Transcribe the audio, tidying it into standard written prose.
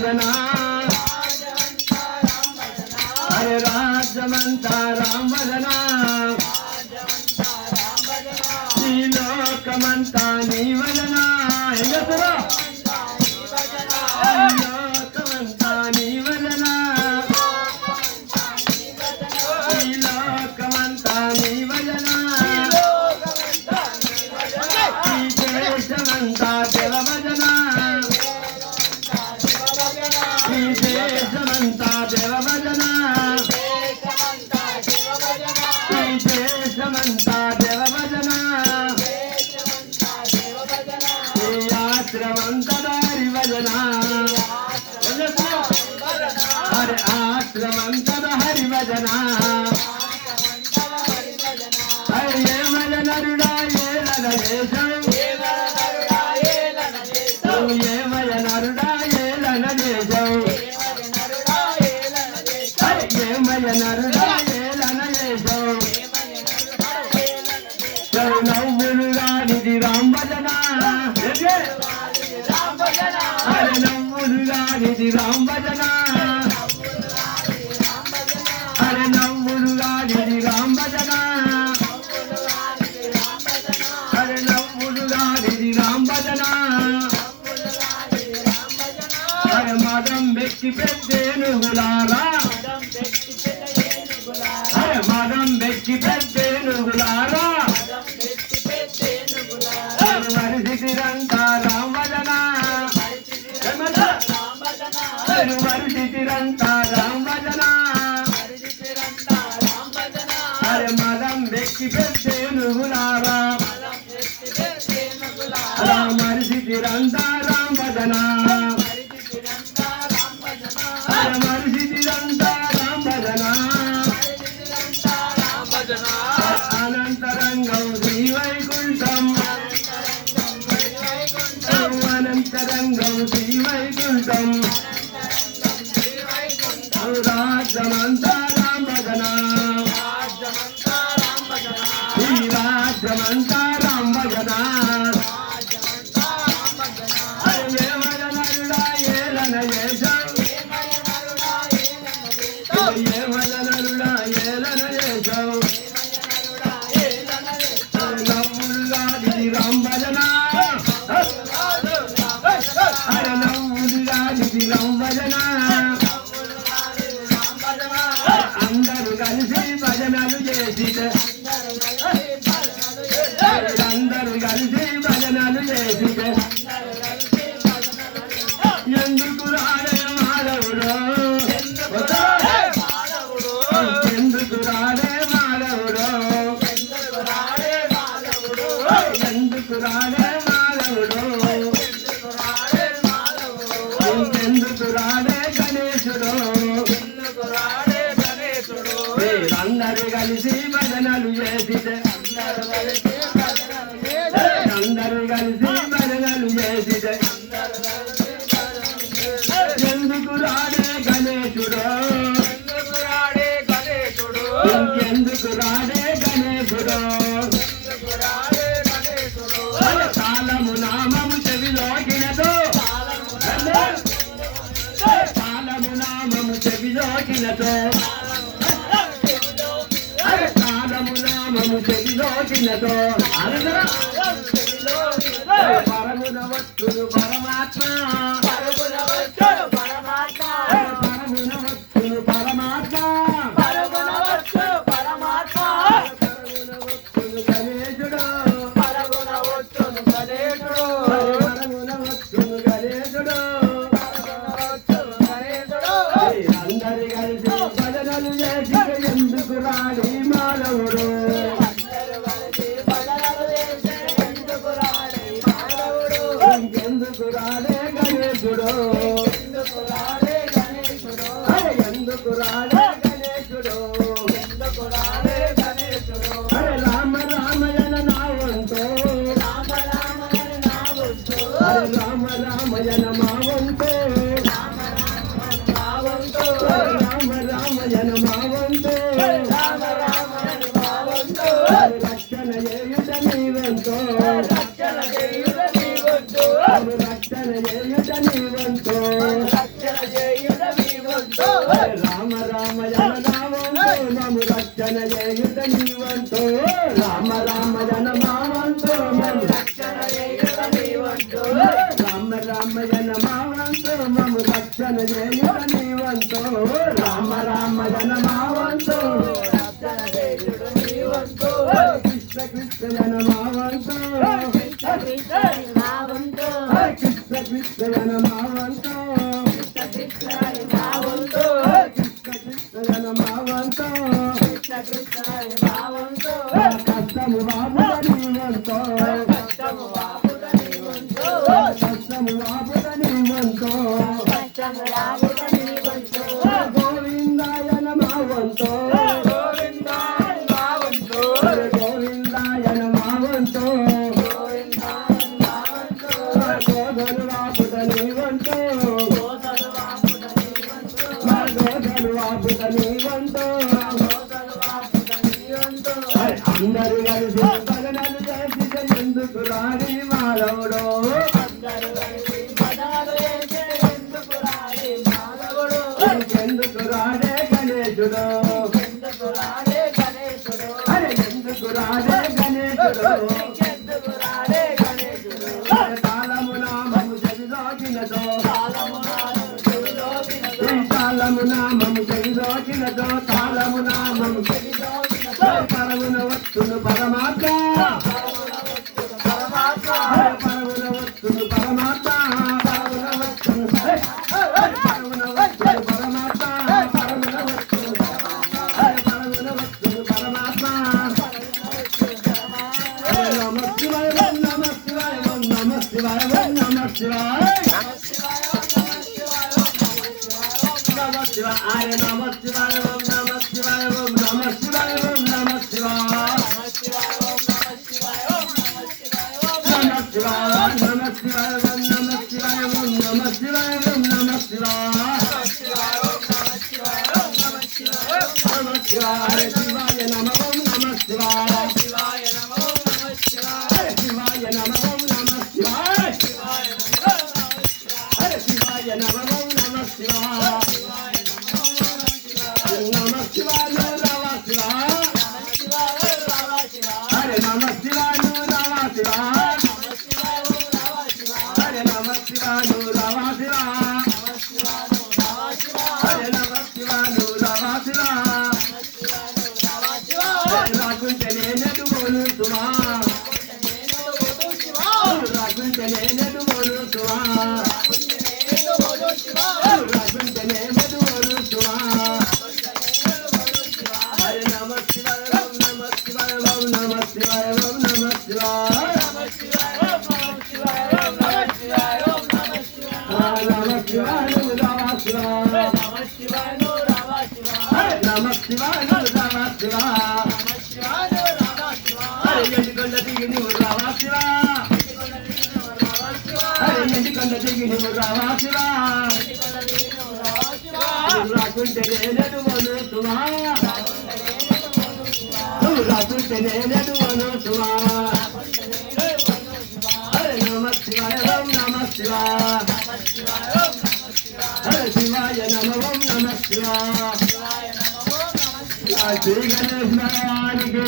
భజన హరే రాజ్యమంతా రామ భజన ఈ లోకమంతా నీ భజన లోకమంతా నీ భజన ఈ లోకమంతా నీ భజన ఈ దేశమంతా దేవ భజన ఈ దేశమంతా దేవ భజన ఈ దేశమంతా దేవ భజన ఈ ఆశ్రమంతా హరి భజన హరి ఆశ్రమంతా హరి భజన హరి ఏ భజనరుడా ఏలన దేశం ఏ భజనరుడా ఏలన దేశం ఏ భజనరుడా ఏలన దేశం నవ్వులుగా నిధి రామ్ భజన హరి నవ్వులుగా నిధి రామ్ భజన హరి నవ్వులుగా నిధి రామ్ భజన హరి నవ్వులుగా నిధి రామ్ భజన హరి మదం వ్యక్తి పెద్దేనుగులారా హరి మదం వ్యక్తి పెద్దేనుగులారా వరిసిరంతా రామ్ భజన వరిసిరంతా రామ్ భజన హరి మదం వ్యక్తి పెద్దేనుగులారా మరిసిరంతా రామ్ భజన హరి మరిసిరంతా రామ్ భజన అనంతరంగం శ్రీ వైకుంఠం అనంతరంగం శ్రీ వైకుంఠం రాజ్యమంతా రామ భజన ఈ రాజ్యమంతా రామ భజన ఏ భజనరుడా ఏలన దేశం ఏ భజనరుడా ఏలన దేశం నవ్వులుగా నిధి రామ్ భజన హరి నవ్వులుగా నిధి రామ్ భజన అందరూ కలిసి భజనలు చేసితే అందరూ కలిసి భజనలు చేసితే ఎందుకు రాడే మాధవుడు ఎందుకు రాడే మాధవుడు ఎందుకు రాడే మాధవుడు ఎందుకు రాడే గణేశుడు అందరూ కలిసి భజనలు చేసితే అందరూ కలిసి భజనలు చేసితే ఎందుకు రాడే గణేశుడు ఎందుకు రాడే గణేశుడు కాలము నామము చెవిలోకినదో కాలము నామము చెవిలోకినదో కాలము నామము చెవిలోకినదో పరమున వస్తుడు పరమాత్మ పరమున వస్తుడు పరమాత్మ గణేశుడు అందరి కలిసి భజనలు చేసి ఎందుకు రాడి మాధవుడు ఎందుకు రాడే గణేశుడు ఎందుకు రాడే గణేశుడు హరే రామ రామయన నావంతో హరే రామ రామయన మావంతో రామ రామయన మావంతో రక్షణ చేయుట నీవంతో రక్షణ చేయుట నీవంతో రక్షణ చేయుట నీ వంతు రామ రామ జనమావంతు రక్షణ చేయుట నీ వంతు కృష్ణ కృష్ణ జనమావంతు కృష్ణ కృష్ణ జనమావంతు కృష్ణ కృష్ణ జనమావంతు కృష్ణ కృష్ణ జనమావంతు కృష్ణ కృష్ణ జనమావంతు కృష్ణ కృష్ణ జనమావంతు కష్టము బాబుల నీ వంతు కష్టము బాబుల నీ వంతు కష్టము బాబుల నీ వంతు కష్టము బాబుల నీ వంతు గోవిందాయ నమః గోవిందాయ నమః గోవిందాయ నమః గోవిందాయ నమః గోదలు బాబుల నీ వంతు గోదలు బాబుల నీ వంతు గోదలు బాబుల నీ వంతు గోదలు బాబుల నీ వంతు అందరూ కలిసి భజనలు చేసి ఎందుకు రాని మాధవుడు అందరూ కలిసి భజనలు చేసి ఎందుకు రాని మాధవుడు ఎందుకు రాడే గణేశుడు ఎందుకు రాడే గణేశుడు అరే ఎందుకు రాడే గణేశుడు ఎందుకు రాడే గణేశుడు కాలము నామము చెవిలోకినతో కాలము నామము చెవిలోకినతో కాలము నామము చెవిలోకినతో కాలము నామము చెవిలోకినతో పరమున వత్తును పరమాత్మ పరమున వత్తును పరమాత్మ పరమున వత్తును పరమాత్మ పరమున వత్తును పరమున వత్తును పరమాత్మ పరమున వత్తును పరమున వత్తును పరమాత్మ నమ శివాయ నమ శివాయ నమ శివాయ నమ శివాయ నమ శివాయ అరే నమ శివాయ నమ శివాయ నమ శివాయ నమ శివాయ నమ శివాయ నమ శివాయ నమ శివాయ నమ శివాయ నమ శివాయ నమ శివాయ హరే శివాయ నమః నమ శివాయ శివాయ నమః నమ శివాయ శివాయ నమః నమ శివాయ శివాయ హరే శివాయ నమః నమ శివాయ నమ శివాయ నమ శివాయ హరే నమ శివాయ నమ శివాయ హరే నమ శివాయ నమ శివాయ హరే నమ శివాయ నమ శివాయ రాకుంటే నేనెటు బోలు సుమా రాకుంటే నేనెటు బోలు సుమా రాకుంటే నేనెటు బోలు సుమా హరే నమ శివాయ నమ శివాయ నమ శివాయ నమ శివాయ నమ శివాయ నమ శివాయ నమ శివాయ నమ శివాయ నమ శివాయ హరే ఎందుకొండ దిగి నువ్వు రావా శివా హరే ఎందుకొండ దిగి నువ్వు రావా శివా రాకుంటే నేనెటు బోలు సుమా రాకుంటే నేనెటు బోలు సుమా హరే నమ శివాయ నమ శివాయ హరే శివాయ నమః నమ శివాయ శ్రీ గణేశ భగవానికి